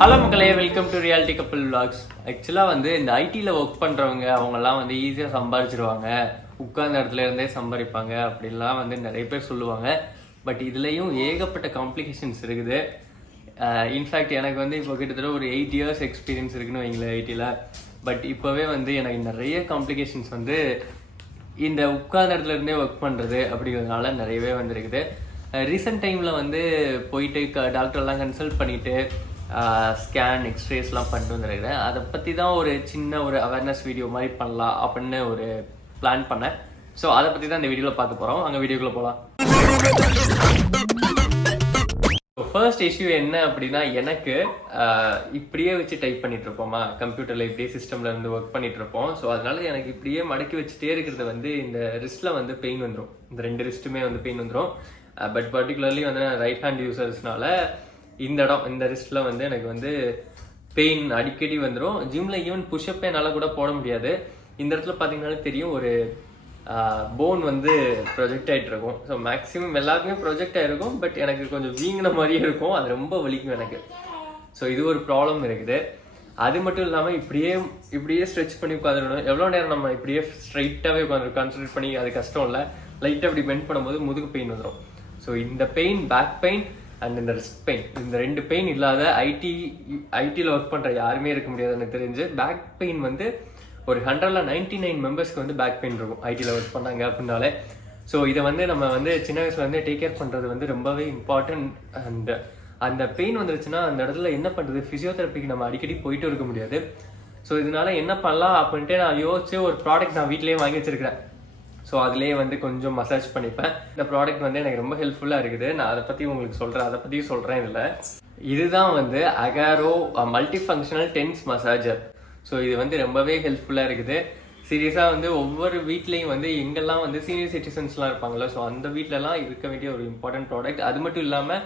Hello மக்களே, welcome to reality கப்பல் vlogs. ஆக்சுவலாக வந்து இந்த ஐடியில் ஒர்க் பண்ணுறவங்க அவங்கெல்லாம் வந்து ஈஸியாக சம்பாதிச்சிருவாங்க, உட்கார்ந்த இடத்துல இருந்தே சம்பாதிப்பாங்க அப்படின்லாம் வந்து நிறைய பேர் சொல்லுவாங்க. பட் இதுலேயும் ஏகப்பட்ட காம்ப்ளிகேஷன்ஸ் இருக்குது. இன்ஃபேக்ட் எனக்கு வந்து இப்போ கிட்டத்தட்ட ஒரு 8 years எக்ஸ்பீரியன்ஸ் இருக்குன்னு வைங்களேன் ஐடியில். பட் இப்போவே வந்து எனக்கு நிறைய காம்ப்ளிகேஷன்ஸ் வந்து இந்த உட்கார்ந்த இடத்துல இருந்தே ஒர்க் பண்ணுறது அப்படிங்கிறதுனால நிறையவே வந்துருக்குது. ரீசெண்ட் டைமில் வந்து போயிட்டு டாக்டர்லாம் கன்சல்ட் பண்ணிவிட்டு ஸ்கேன் எக்ஸ்ரேஸ்லாம் பண்ணிட்டு வந்துருக்கிறேன். அதை பற்றி தான் ஒரு சின்ன ஒரு அவேர்னஸ் வீடியோ மாதிரி பண்ணலாம் அப்படின்னு ஒரு பிளான் பண்ணேன். ஸோ அதை பற்றி தான் இந்த வீடியோவில் பார்க்க போகிறோம். அங்கே வீடியோக்குள்ளே போகலாம். ஃபர்ஸ்ட் இஷ்யூ என்ன அப்படின்னா, எனக்கு இப்படியே வச்சு டைப் பண்ணிட்டு இருப்போமா கம்ப்யூட்டரில், இப்படியே சிஸ்டமில் இருந்து ஒர்க் பண்ணிட்டு இருப்போம். ஸோ அதனால எனக்கு இப்படியே மடக்கி வச்சுட்டே இருக்கிறது வந்து இந்த ரிஸ்ட்டில் வந்து பெயின் வந்துடும். இந்த 2 ரிஸ்ட்டுமே வந்து பெயின் வந்துடும். பட் பர்டிகுலர்லி வந்து நான் ரைட் ஹேண்ட் யூசர்ஸ்னால இந்த ரிஸ்ட்ல வந்து எனக்கு வந்து பெயின் அடிக்கடி வந்துடும். ஜிம்ல ஈவன் புஷ்அப்பே என்னால் கூட போட முடியாது. இந்த இடத்துல பார்த்தீங்கன்னா தெரியும், ஒரு போன் வந்து ப்ரொஜெக்ட் ஆகிட்டு இருக்கும். ஸோ மேக்ஸிமம் எல்லாருக்குமே ப்ரொஜெக்ட் ஆகிருக்கும். பட் எனக்கு கொஞ்சம் வீங்கின மாதிரியே இருக்கும், அது ரொம்ப வலிக்கும் எனக்கு. ஸோ இது ஒரு ப்ராப்ளம் இருக்குது. அது மட்டும் இல்லாமல் இப்படியே ஸ்ட்ரெச் பண்ணி உட்காந்துருக்கணும். எவ்வளோ நேரம் நம்ம இப்படியே ஸ்ட்ரைட்டாகவே உட்காந்து கான்சன்ட்ரேட் பண்ணி, அது கஷ்டம் இல்லை. லைட்டாக அப்படி பெண்ட் பண்ணும்போது முதுகு பெயின் வந்துடும். ஸோ இந்த பெயின், பேக் பெயின் அண்ட் இந்த ரிஸ்க் பெயின், இந்த 2 பெயின் இல்லாத ஐடியில் ஒர்க் பண்ணுற யாருமே இருக்க முடியாது எனக்கு தெரிஞ்சு. பேக் பெயின் வந்து ஒரு 100ல் 99 மெம்பர்ஸ்க்கு வந்து பேக் பெயின் இருக்கும் ஐடியில் ஒர்க் பண்ணாங்க அப்படின்னாலே. ஸோ இதை வந்து நம்ம வந்து சின்ன வயசுல வந்து டேக் கேர் பண்ணுறது வந்து ரொம்பவே இம்பார்ட்டன்ட். அந்த பெயின் வந்துருச்சுன்னா அந்த இடத்துல என்ன பண்ணுறது, ஃபிசியோதெரப்பிக்கு நம்ம அடிக்கடி போயிட்டு இருக்க முடியாது. ஸோ இதனால என்ன பண்ணலாம் அப்படின்ட்டு நான் யோசிச்சு ஒரு ப்ராடக்ட் நான் வீட்டிலேயே வாங்கி வச்சிருக்கிறேன். ஸோ அதுலேயே வந்து கொஞ்சம் மசாஜ் பண்ணிப்பேன். இந்த ப்ராடக்ட் வந்து எனக்கு ரொம்ப ஹெல்ப்ஃபுல்லாக இருக்குது. நான் அதை பற்றி உங்களுக்கு சொல்கிறேன். இதில் இதுதான் வந்து Agaro multi functional TENS massager. So இது வந்து ரொம்பவே ஹெல்ப்ஃபுல்லாக இருக்குது. சீரியஸாக வந்து ஒவ்வொரு வீட்லேயும் வந்து எங்கெல்லாம் வந்து சீனியர் சிட்டிசன்ஸ்லாம் இருப்பாங்களோ, ஸோ அந்த வீட்டிலலாம் இருக்க வேண்டிய ஒரு இம்பார்ட்டன்ட் ப்ராடக்ட். அது மட்டும் இல்லாமல்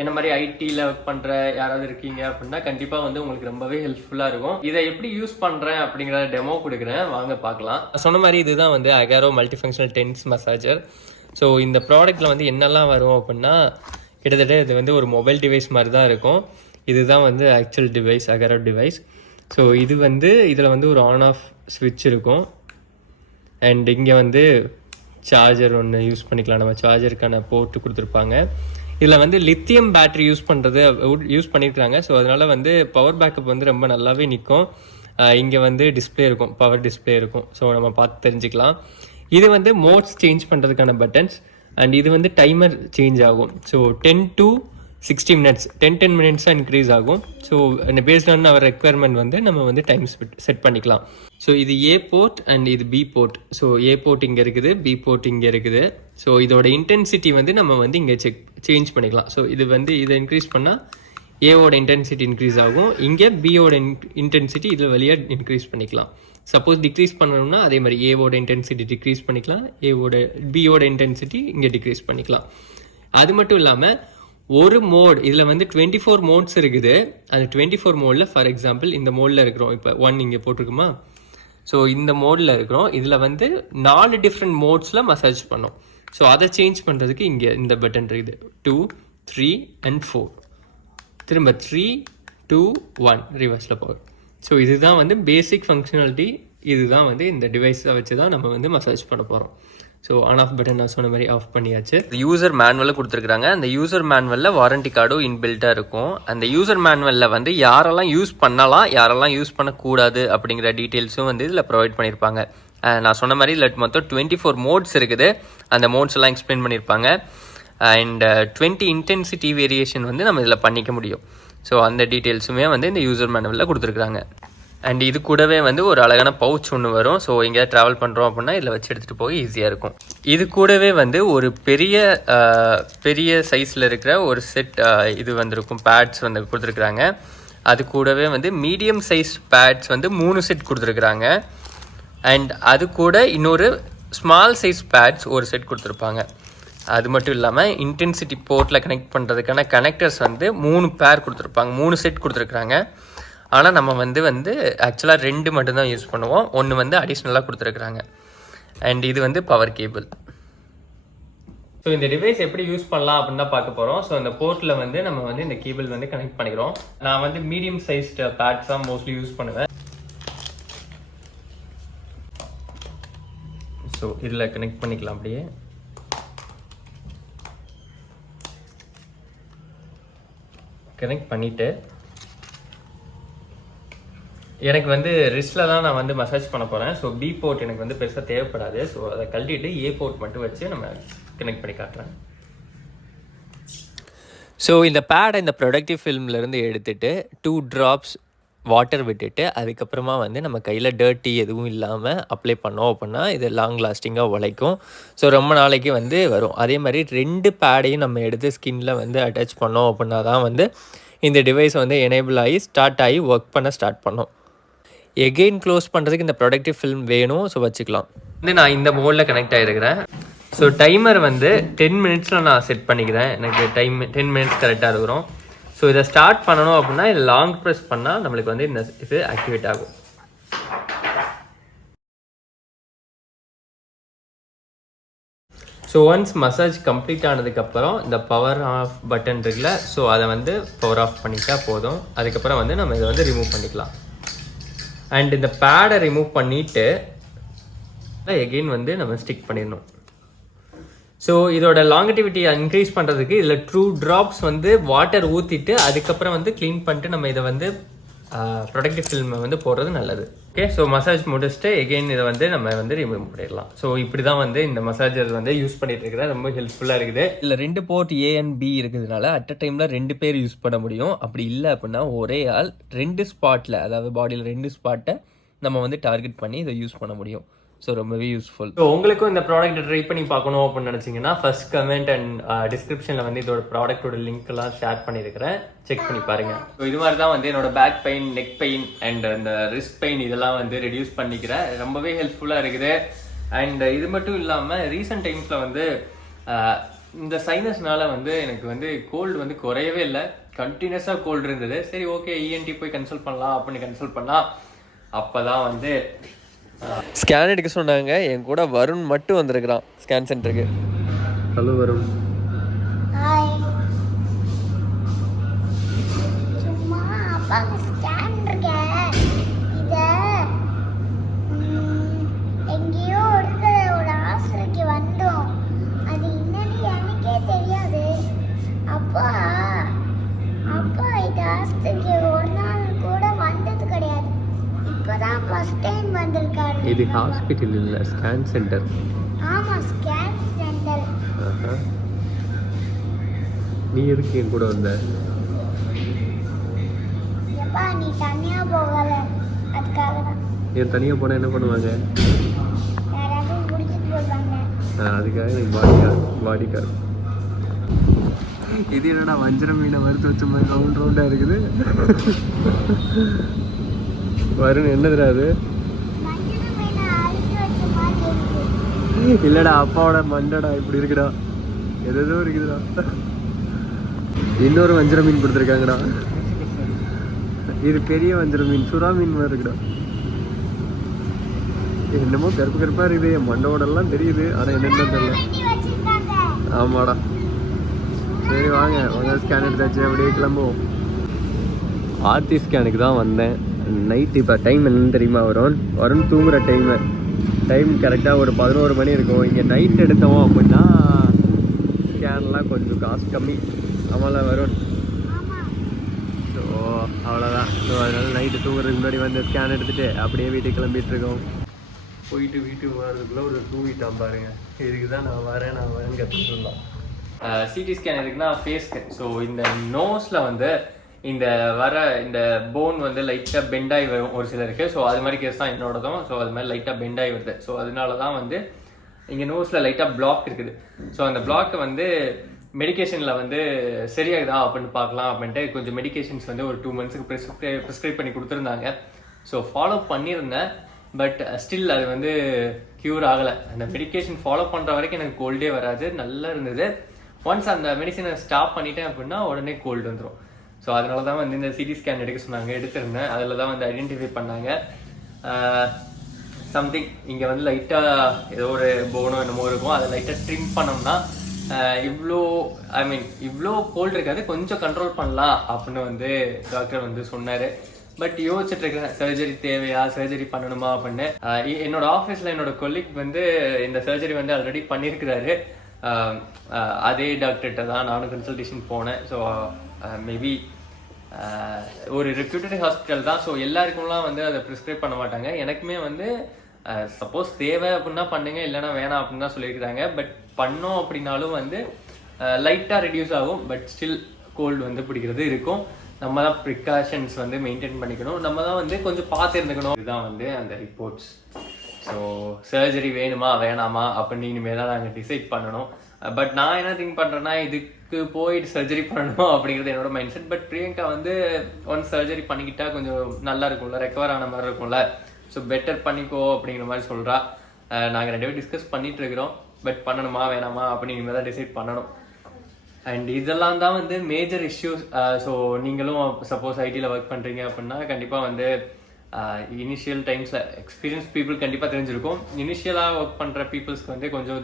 என்ன மாதிரி ஐடியில் ஒர்க் பண்ணுற யாராவது இருக்கீங்க அப்படின்னா கண்டிப்பாக வந்து உங்களுக்கு ரொம்பவே ஹெல்ப்ஃபுல்லாக இருக்கும். இதை எப்படி யூஸ் பண்ணுறேன் அப்படிங்கிற டெமோ கொடுக்குறேன், வாங்க பார்க்கலாம். சொன்ன மாதிரி இதுதான் வந்து Agaro multi functional TENS massager. So இந்த ப்ராடக்ட்டில் வந்து என்னெல்லாம் வரும் அப்படின்னா, கிட்டத்தட்ட இது வந்து ஒரு மொபைல் டிவைஸ் மாதிரி தான் இருக்கும். இதுதான் வந்து actual device, Agaro device. So இது வந்து இதில் வந்து ஒரு ஆன் ஆஃப் ஸ்விட்ச் இருக்கும். அண்ட் இங்கே வந்து சார்ஜர் ஒன்று யூஸ் பண்ணிக்கலாம். நம்ம சார்ஜருக்கான போர்ட்டு கொடுத்துருப்பாங்க. இதில் வந்து லித்தியம் பேட்டரி யூஸ் பண்ணியிருக்காங்க. ஸோ அதனால் வந்து பவர் பேக்கப் வந்து ரொம்ப நல்லாவே நிற்கும். இங்கே வந்து டிஸ்பிளே இருக்கும், பவர் டிஸ்பிளே இருக்கும். ஸோ நம்ம பார்த்து தெரிஞ்சுக்கலாம். இது வந்து மோட்ஸ் சேஞ்ச் பண்ணுறதுக்கான பட்டன்ஸ். அண்ட் இது வந்து டைமர் சேஞ்ச் ஆகும். ஸோ 10 to 60 minutes 10 மினிட்ஸாக இன்க்ரீஸ் ஆகும். So based on our requirement வந்து நம்ம வந்து டைம் செட் பண்ணிக்கலாம். ஸோ இது ஏ போர்ட் அண்ட் இது B port. So A port இங்கே இருக்குது, பி போர்ட் இங்கே இருக்குது. ஸோ இதோட இன்டென்சிட்டி வந்து நம்ம வந்து இங்கே சேஞ்ச் பண்ணிக்கலாம். ஸோ இது வந்து இதை இன்க்ரீஸ் பண்ணால் ஏவோட இன்டென்சிட்டி இன்க்ரீஸ் ஆகும். இங்கே பியோட இன்டென்சிட்டி இதில் வழியாக இன்க்ரீஸ் பண்ணிக்கலாம். சப்போஸ் டிக்ரீஸ் பண்ணணும்னா அதே மாதிரி ஏவோட இன்டென்சிட்டி டிக்ரீஸ் பண்ணிக்கலாம், பியோட இன்டென்சிட்டி இங்கே டிக்ரீஸ் பண்ணிக்கலாம். அது மட்டும் இல்லாமல் ஒரு மோட், இதில் வந்து 24 மோட்ஸ் இருக்குது. அந்த 24 மோடில் ஃபார் எக்ஸாம்பிள் இந்த மோடில் இருக்கிறோம். இப்போ 1 இங்கே போட்டிருக்குமா. ஸோ இந்த மோடில் இருக்கிறோம். இதில் வந்து 4 டிஃப்ரெண்ட் மோட்ஸில் மசாஜ் பண்ணோம். ஸோ அதை சேஞ்ச் பண்ணுறதுக்கு இங்கே இந்த பட்டன் இருக்குது. 2, 3 and 4. திரும்ப 3, 2, 1 ரிவர்ஸில் போகும். ஸோ இதுதான் வந்து பேசிக் ஃபங்க்ஷனாலிட்டி. இதுதான் வந்து இந்த டிவைஸை வச்சு தான் நம்ம வந்து மசாஜ் பண்ண போகிறோம். ஸோ ஆன் ஆஃப் பட்டன் நான் சொன்ன மாதிரி ஆஃப் பண்ணியாச்சு. யூசர் மேனுவலில் கொடுத்துருக்காங்க. அந்த யூசர் மேனுவலில் வாரண்டி கார்டும் இன்பில்ட்டாக இருக்கும். அந்த யூசர் மேனுவலில் வந்து யாரெல்லாம் யூஸ் பண்ணலாம், யாரெல்லாம் யூஸ் பண்ணக்கூடாது அப்படிங்கிற டீட்டெயில்ஸும் வந்து இதில் ப்ரொவைட் பண்ணியிருப்பாங்க. நான் சொன்ன மாதிரி இதில் மொத்தம் 24 மோட்ஸ் இருக்குது. அந்த மோட்ஸ் எல்லாம் எக்ஸ்பிளைன் பண்ணியிருப்பாங்க. அண்ட் 20 இன்டென்சிட்டி வேரியேஷன் வந்து நம்ம இதில் பண்ணிக்க முடியும். ஸோ அந்த டீட்டெயில்ஸுமே வந்து இந்த யூசர் மேனுவலில் கொடுத்துருக்குறாங்க. அண்ட் இது கூடவே வந்து ஒரு அழகான பவுச் ஒன்று வரும். ஸோ எங்கேயாவது ட்ராவல் பண்ணுறோம் அப்படின்னா இதில் வச்சு எடுத்துகிட்டு போக ஈஸியாக இருக்கும். இது கூடவே வந்து ஒரு பெரிய சைஸில் இருக்கிற ஒரு செட் இது வந்திருக்கும், பேட்ஸ் வந்து கொடுத்துருக்குறாங்க. அது கூடவே வந்து மீடியம் சைஸ் பேட்ஸ் வந்து 3 செட் கொடுத்துருக்குறாங்க. அண்ட் அது கூட இன்னொரு ஸ்மால் சைஸ் பேட்ஸ் ஒரு செட் கொடுத்துருப்பாங்க. அது மட்டும் இல்லாமல் இன்டென்சிட்டி போர்ட்டில் கனெக்ட் பண்ணுறதுக்கான கனெக்டர்ஸ் வந்து 3 பேர் கொடுத்துருப்பாங்க, 3 செட் கொடுத்துருக்குறாங்க. ஆனால் நம்ம வந்து ஆக்சுவலாக 2 மட்டும்தான் யூஸ் பண்ணுவோம். 1 வந்து அடிஷ்னலாக கொடுத்துருக்குறாங்க. அண்ட் இது வந்து பவர் கேபிள். ஸோ ஸோ இந்த டிவைஸ் எப்படி யூஸ் பண்ணலாம் அப்படின்னு தான் பார்க்க போகிறோம். ஸோ இந்த போர்ட்டில் வந்து நம்ம வந்து இந்த கேபிள் வந்து கனெக்ட் பண்ணிக்கிறோம். நான் வந்து மீடியம் சைஸ்ட் பேட்ஸ் தான் மோஸ்ட்லி யூஸ் பண்ணுவேன். ஸோ இதில் கனெக்ட் பண்ணிக்கலாம். அப்படியே கனெக்ட் பண்ணிவிட்டு எனக்கு வந்து ரிஸ்ட்டில் தான் நான் வந்து மசாஜ் பண்ண போகிறேன். ஸோ பி போர்ட் எனக்கு வந்து பெருசாக தேவைப்படாது. ஸோ அதை கழட்டிட்டு ஏ போர்ட் மட்டும் வச்சு நம்ம கனெக்ட் பண்ணி காட்டுறேன். ஸோ இந்த பேடை இந்த ப்ரொடக்டிவ் ஃபில்ம்லேருந்து எடுத்துகிட்டு 2 drops வாட்டர் விட்டுட்டு அதுக்கப்புறமா வந்து நம்ம கையில் டர்ட்டி எதுவும் இல்லாமல் அப்ளை பண்ணோம் அப்படின்னா இது லாங் லாஸ்டிங்காக உழைக்கும். ஸோ ரொம்ப நாளைக்கு வந்து வரும். அதே மாதிரி 2 பேடையும் நம்ம எடுத்து ஸ்கின்ல வந்து அட்டாச் பண்ணோம் அப்படின்னா தான் வந்து இந்த டிவைஸ் வந்து எனேபிள் ஆகி ஸ்டார்ட் ஆகி ஒர்க் பண்ண ஸ்டார்ட் பண்ணோம். எகெயின் க்ளோஸ் பண்ணுறதுக்கு இந்த ப்ரொடக்டிவ் ஃபில்ம் வேணும். ஸோ வச்சுக்கலாம். வந்து நான் இந்த மோடில் கனெக்ட் ஆகிருக்கிறேன். ஸோ டைமர் வந்து 10 minutesல நான் செட் பண்ணிக்கிறேன். எனக்கு 10 minutes கரெக்டாக இருக்கிறோம். ஸோ இதை ஸ்டார்ட் பண்ணணும் அப்படின்னா இதை லாங் ப்ரெஸ் பண்ணால் நம்மளுக்கு வந்து இந்த இது ஆக்டிவேட் ஆகும். ஸோ ஒன்ஸ் மசாஜ் கம்ப்ளீட் ஆனதுக்கப்புறம் இந்த பவர் ஆஃப் பட்டன் இருக்குல்ல, ஸோ அதை வந்து பவர் ஆஃப் பண்ணிட்டா போதும். அதுக்கப்புறம் வந்து நம்ம இதை வந்து ரிமூவ் பண்ணிக்கலாம். அண்ட் இந்த பேடை ரிமூவ் பண்ணிவிட்டு எகெயின் வந்து நம்ம ஸ்டிக் பண்ணிடணும். ஸோ இதோட லாங்கிட்டிவிட்டி இன்க்ரீஸ் பண்ணுறதுக்கு இதில் 2 drops வந்து வாட்டர் ஊற்றிட்டு அதுக்கப்புறம் வந்து க்ளீன் பண்ணிட்டு நம்ம இதை வந்து ப்ரொடக்டிவ் ஃபில்மை வந்து போடுறது நல்லது. ஓகே, ஸோ மசாஜ் முடிச்சுட்டு எகெயின் இதை வந்து நம்ம வந்து ரிமூவ் பண்ணிடலாம். ஸோ இப்படி தான் வந்து இந்த மசாஜர் வந்து யூஸ் பண்ணிட்டு இருக்கிறேன். ரொம்ப ஹெல்ப்ஃபுல்லாக இருக்குது. இதில் 2 போர்ட் A and B இருக்கிறதுனால அட் அ டைமில் 2 பேர் யூஸ் பண்ண முடியும். அப்படி இல்லை அப்படின்னா ஒரே ஆள் 2 ஸ்பாட்டில், அதாவது பாடியில் 2 ஸ்பாட்டை நம்ம வந்து டார்கெட் பண்ணி இதை யூஸ் பண்ண முடியும். ஸோ ரொம்பவே யூஸ்ஃபுல். ஸோ உங்களுக்கும் இந்த ப்ராடக்ட்டை ட்ரை பண்ணி பார்க்கணும் அப்படின்னு நினச்சிங்கன்னா ஃபர்ஸ்ட் கமெண்ட் அண்ட் டிஸ்கிரிப்ஷனில் வந்து இதோட ப்ராடக்ட்டோட லிங்க்லாம் ஷேர் பண்ணியிருக்கிறேன். செக் பண்ணி பாருங்கள். ஸோ இது மாதிரி தான் வந்து என்னோட back pain, neck pain and இந்த ரிஸ்ட் பெயின் இதெல்லாம் வந்து ரெடியூஸ் பண்ணிக்கிறேன். ரொம்பவே ஹெல்ப்ஃபுல்லாக இருக்குது. அண்ட் இது மட்டும் இல்லாமல் ரீசெண்ட் டைம்ஸில் வந்து இந்த சைனஸ்னால வந்து எனக்கு வந்து கோல்டு வந்து குறையவே இல்லை. கண்டினியூஸாக கோல்டு இருந்தது. சரி ஓகே ENT போய் கன்சல்ட் பண்ணலாம் அப்படின்னு கன்சல்ட் பண்ணால் அப்போ தான் வந்து ஸ்கேன் எடுக்க சொன்னாங்க. என் கூட வருண் மட்டும் வந்திருக்கிறான் ஸ்கேன் சென்டருக்கு. ஹலோ வருண். ஹாய். சும்மா அப்பாக்கு ஸ்கேன் இருக்கு. இத எங்கேயோ ஒரு ஹாஸ்பிட்டலுக்கு வந்தோம். அது என்னன்னு எனக்கே தெரியாது. அப்பா இந்த ஹாஸ்பிட்டலுக்கு ஒரு நாள் கூட வந்தது கிடையாது. இப்பதான் ஃபர்ஸ்ட் டைம் வந்திருக்காரு. இது ஹாஸ்பிட்டல் இல்ல, ஸ்கேன் சென்டர். ஆமா, ஸ்கேன் சென்டர். நீ எதுக்கு என் கூட வந்த? எப்பா நீ தனியா போகல, அதுக்காக தான். ஏன் தனியா போனா என்ன பண்ணுவாங்க? யாராவது புடிச்சிட்டு போவாங்க. அதுக்காக நீ பாடி கார். இது என்னடா வஞ்சர மீனை வறுத்து வச்ச மாதிரி ரவுண்ட் ரவுண்டா இருக்குது. வருண் என்னதுடா அது? இல்லடா அப்பாவோட மண்டடா இப்படி இருக்குடா. எதோ இருக்குதுடா. இன்னொரு வஞ்சர மீன் கொடுத்துருக்காங்கடா. இது பெரிய வஞ்சர மீன், சுறா மீன் மாதிரி இருக்குடா. என்னமோ கருப்பு கருப்பா இருக்குது. என் மண்டோடெல்லாம் தெரியுது, ஆனா என்னன்னு தெரியல. ஆமாடா. சரி வாங்க ஸ்கேன் எடுத்தாச்சு, அப்படியே கிளம்புவோம். ஆர்த்தி ஸ்கேனுக்கு தான் வந்தேன். நைட்டு இப்போ டைம் என்னன்னு தெரியுமா? வருண் தூங்குற டைம் கரெக்டாக ஒரு 11 மணி இருக்கும். இங்கே நைட் எடுத்தோம் அப்படின்னா ஸ்கேன்லாம் கொஞ்சம் காசு கம்மி. ஆமாம்ல வருண்? ஸோ அவ்வளோதான். ஸோ அதனால நைட்டு தூங்குறதுக்கு முன்னாடி வந்து ஸ்கேன் எடுத்துகிட்டு அப்படியே வீட்டுக்கு கிளம்பிட்டு இருக்கோம். போயிட்டு வீட்டுக்கு வரதுக்குள்ளே ஒரு தூங்கிட்டான் பாருங்க. இதுக்கு தான் நான் வரேன்னு கற்றுட்டு இருந்தான். சிடி ஸ்கேன் எதுக்குன்னா ஃபேஸ்க்கு. ஸோ இந்த நோஸில் வந்து இந்த போன் வந்து லைட்டாக பெண்டாகி வரும் ஒரு சிலருக்கு. ஸோ அது மாதிரி கேஸ் தான் என்னோடதும். ஸோ அது மாதிரி லைட்டாக பெண்டாகி வருது. ஸோ அதனால தான் வந்து இங்கே நோஸில் லைட்டாக பிளாக் இருக்குது. ஸோ அந்த பிளாக்கை வந்து மெடிக்கேஷனில் வந்து சரியாகுதா அப்படின்னு பார்க்கலாம் அப்படின்ட்டு கொஞ்சம் மெடிக்கேஷன்ஸ் வந்து ஒரு 2 monthsக்கு ப்ரிஸ்கிரைப் பண்ணி கொடுத்துருந்தாங்க. ஸோ ஃபாலோ பண்ணியிருந்தேன். பட் ஸ்டில் அது வந்து க்யூர் ஆகலை. அந்த மெடிக்கேஷன் ஃபாலோ பண்ணுற வரைக்கும் எனக்கு கோல்டே வராது, நல்லா இருந்தது. ஒன்ஸ் அந்த மெடிசனை ஸ்டாப் பண்ணிட்டேன் அப்படின்னா உடனே கோல்டு வந்துடும். ஸோ அதனால தான் வந்து இந்த சிடி ஸ்கேன் எடுக்க சொன்னாங்க. எடுத்திருந்தேன். அதில் தான் வந்து ஐடென்டிஃபை பண்ணாங்க சம்திங் இங்கே வந்து லைட்டாக ஏதோ ஒரு போனோ என்னமோ இருக்கும். அதை லைட்டாக ட்ரிம் பண்ணோம்னா இவ்வளோ இவ்வளோ கோல்டு இருக்காது, கொஞ்சம் கண்ட்ரோல் பண்ணலாம் அப்படின்னு வந்து டாக்டர் வந்து சொன்னார். பட் யோசிச்சுட்டு இருக்கேன், சர்ஜரி தேவையா, சர்ஜரி பண்ணணுமா அப்படின்னு. என்னோட ஆஃபீஸில் என்னோட கொலீக் வந்து இந்த சர்ஜரி வந்து ஆல்ரெடி பண்ணியிருக்கிறாரு. அதே டாக்டர்கிட்ட தான் நானும் கன்சல்டேஷன் போனேன். ஸோ மேபி ஒரு ரெப்யூட்டட் ஹாஸ்பிட்டல் தான். ஸோ எல்லாருக்கும்லாம் வந்து அதை ப்ரிஸ்கிரைப் பண்ண மாட்டாங்க. எனக்குமே வந்து சப்போஸ் தேவை அப்படின்னா பண்ணுங்க, இல்லைன்னா வேணாம் அப்படின்னு தான் சொல்லியிருக்கிறாங்க. பட் பண்ணோம் அப்படின்னாலும் வந்து லைட்டாக ரெடியூஸ் ஆகும். பட் ஸ்டில் கோல்டு வந்து பிடிக்கிறது இருக்கும். நம்ம தான் ப்ரிகாஷன்ஸ் வந்து மெயின்டைன் பண்ணிக்கணும். நம்ம தான் வந்து கொஞ்சம் பார்த்து இருந்துக்கணும். இதுதான் வந்து அந்த ரிப்போர்ட்ஸ். ஸோ சர்ஜரி வேணுமா வேணாமா அப்படின்னு இனிமேல் தான் நாங்கள் டிசைட் பண்ணணும். பட் நான் என்ன திங்க் பண்ணுறேன்னா, இதுக்கு போயிட்டு சர்ஜரி பண்ணணும் அப்படிங்கிறது என்னோட மைண்ட் செட். பட் பிரியங்கா வந்து ஒன்ஸ் சர்ஜரி பண்ணிக்கிட்டா கொஞ்சம் நல்லா இருக்கும்ல, ரெக்கவர் ஆன மாதிரி இருக்கும்ல. ஸோ பெட்டர் பண்ணிக்கோ அப்படிங்கிற மாதிரி சொல்கிறா. நாங்கள் 2 பேரும் டிஸ்கஸ் பண்ணிட்டு இருக்கிறோம். பட் பண்ணணுமா வேணாமா அப்படின்னு இனிமேல் தான் டிசைட் பண்ணணும். அண்ட் இதெல்லாம் தான் வந்து மேஜர் இஷ்யூஸ். ஸோ நீங்களும் சப்போஸ் ஐடியில் ஒர்க் பண்ணுறீங்க அப்படின்னா கண்டிப்பாக வந்து இனிஷியல் டைம்ஸில் எக்ஸ்பீரியன்ஸ் பீப்புள் கண்டிப்பாக தெரிஞ்சிருக்கும். இனிஷியலாக ஒர்க் பண்ணுற பீப்புள்ஸ்க்கு வந்து கொஞ்சம்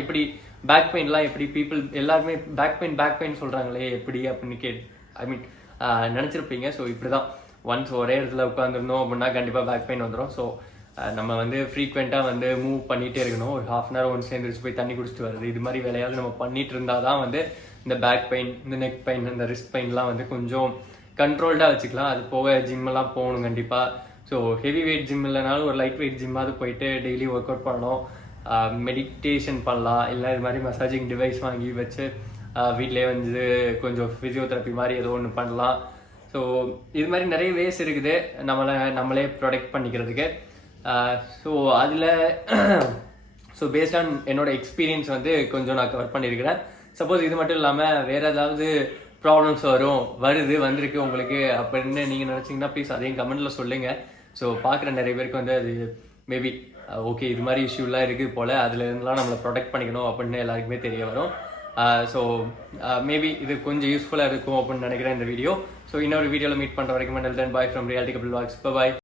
எப்படி பேக் பெயின்லாம் எப்படி பீப்புள் எல்லாருமே பேக் பெயின் சொல்கிறாங்களே எப்படி அப்படின்னு நினச்சிருப்பீங்க. ஸோ இப்படி தான் ஒன்ஸ் ஒரே இடத்துல உட்காந்துருந்தோம் அப்படின்னா கண்டிப்பாக பேக் பெயின் வந்துடும். ஸோ நம்ம வந்து ஃப்ரீக்வெண்ட்டாக வந்து மூவ் பண்ணிகிட்டே இருக்கணும். ஒரு ½ hour ஒன்ஸ் எழுந்திரிச்சு போய் தண்ணி குடிச்சிட்டு வருது, இது மாதிரி வேலையாவது நம்ம பண்ணிட்டு இருந்தால் தான் வந்து இந்த பேக் பெயின், இந்த நெக் பெயின், இந்த ரிஸ்ட் பெயின்லாம் வந்து கொஞ்சம் கண்ட்ரோல்டாக வச்சுக்கலாம். அது போக ஜிம்மெல்லாம் போகணும் கண்டிப்பாக. ஸோ ஹெவி வெயிட் ஜிம் இல்லைனாலும் ஒரு லைட் வெயிட் ஜிம்மாவது போயிட்டு டெய்லி ஒர்க் அவுட் பண்ணணும். மெடிடேஷன் பண்ணலாம், இல்லை இது மாதிரி மசாஜிங் டிவைஸ் வாங்கி வச்சு வீட்டிலே வந்து கொஞ்சம் ஃபிசியோதெரப்பி மாதிரி ஏதோ ஒன்று பண்ணலாம். ஸோ இது மாதிரி நிறைய வேஸ் இருக்குது நம்மளே ப்ரொடெக்ட் பண்ணிக்கிறதுக்கு. ஸோ அதில் ஸோ பேஸ்ட் ஆன் என்னோட எக்ஸ்பீரியன்ஸ் வந்து கொஞ்சம் நான் கவர் பண்ணியிருக்கிறேன். சப்போஸ் இது மட்டும் இல்லாமல் வேறு ஏதாவது ப்ராப்ளம்ஸ் வந்திருக்கு உங்களுக்கு அப்படின்னு நீங்கள் நினச்சிங்கன்னா ப்ளீஸ் அதையும் கமெண்ட்டில் சொல்லுங்கள். ஸோ பார்க்குற நிறைய பேருக்கு வந்து அது மேபி ஓகே இது மாதிரி இஷ்யூலாம் இருக்குது போல், அதுல இருந்துலாம் நம்மளை ப்ரொடெக்ட் பண்ணிக்கணும் அப்படின்னு எல்லாருக்குமே தெரிய வரும். ஸோ மேபி இது கொஞ்சம் யூஸ்ஃபுல்லாக இருக்கும் அப்படின்னு நினைக்கிறேன் இந்த வீடியோ. ஸோ இன்னொரு வீடியோவில் மீட் பண்ணுற வரைக்கும் bye from reality கபிள் walks. Bye.